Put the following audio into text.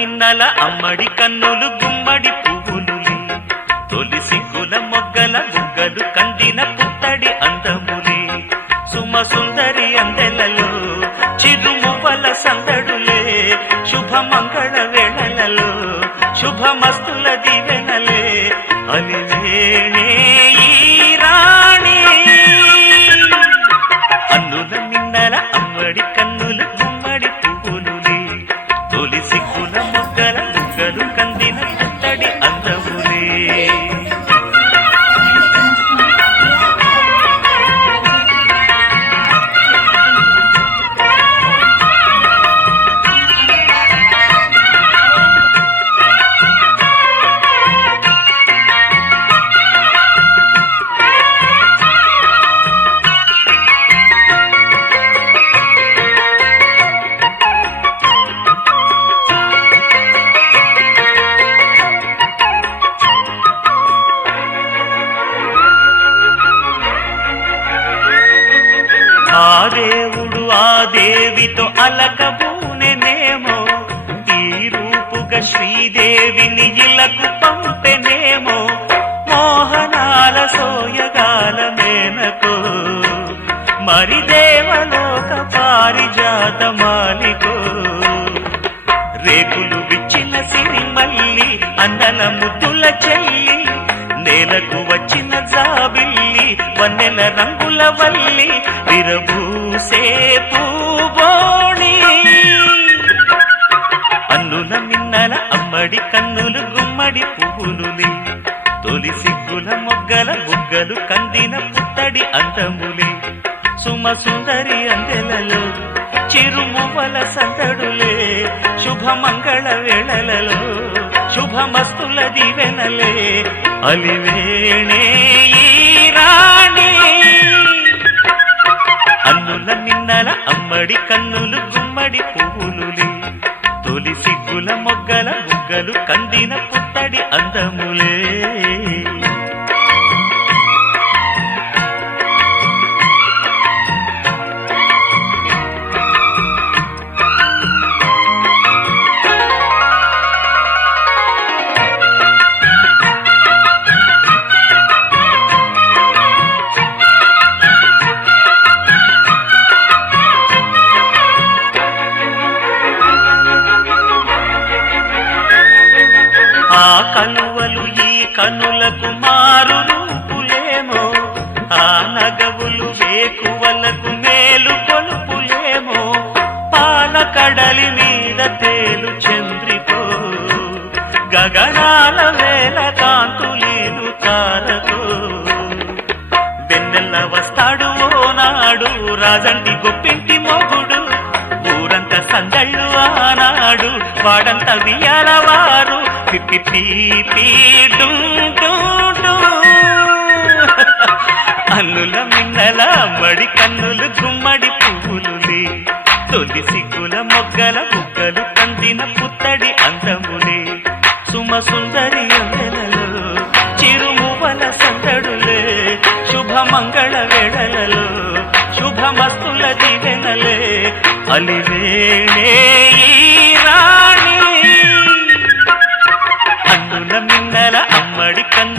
మిన్నల అమ్మడి కన్నులు గుమ్మడి పువ్వులులే తొలి సిగ్గుల మొగ్గల బుగ్గలు కందిన పుత్తడి అందములే సుమ సుందరి అందెలలో చిరుమువ్వల సందడులే శుభమంగళ వేళలలో శుభమస్తుల దీవెనలే అలివేణే ఈ రాణి అన్నుల మిన్నల అమ్మడి కన్నులు గుమ్మడి పువ్వులులే తొలి సిగ్గుల మొగ్గల బుగ్గలు కందిన పుత్తడి అందములే ఆ దేవుడు ఆ దేవితో అలకబూనెనేమో ఈ రూపుగా శ్రీదేవిని ఇలకు పంపెనేమో మోహనాల సోయగాల మేనకో మరి దేవలోక పారిజాత మాలికో రేకులు విచ్చిన సిరిమల్లి అందల ముద్దుల చెల్లి నేలకు వచ్చిన జాబిల్లి వన్నెల రంగుల వల్లి విరబూసే పూబోణి అన్నుల మిన్నల అమ్మడి కన్నులు గుమ్మడి పువ్వులులే తొలి సిగ్గుల మొగ్గల బుగ్గలు కందిన పుత్తడి అందములే సుమ సుందరి అందెలలో చిరుమువ్వల సందడులే శుభమంగళ వేళలలో శుభమస్తుల దీవెనలే అలివేణే ఈ రాణి అన్నుల మిన్నల అమ్మడి కన్నులు గుమ్మడి పువ్వులులే తొలి సిగ్గుల మొగ్గల బుగ్గలు కందిన పుత్తడి అందములే ఆ కలువలు ఈ కనులకు మారు రూపులేమో ఆ నగవులు వేకువలకు మేలు కొలుపులేమో పాల కడలి మీద తేలు చంద్రికో గగనాల వేల కాంతులీలు తారకో వెన్నెల్ల వస్తాడు ఓనాడు రాజంటి గొప్పింటి మొగుడు ఊరంత సందళ్ళు ఆనాడు వాడంత వియాలవారు అన్నుల మిన్నల అమ్మడి కన్నులు గుమ్మడి పువ్వులులే తొలి సిగ్గుల మొగ్గల బుగ్గలు కందిన పుత్తడి అందములే సుమ సుందరి అందెలలో చిరుమువ్వల సందడులే శుభమంగళ వేళలలో శుభమస్తుల దీవెనలే అలివేణే ఈ రాణి అన్నుల మిన్నల అమ్మడి కన్నులు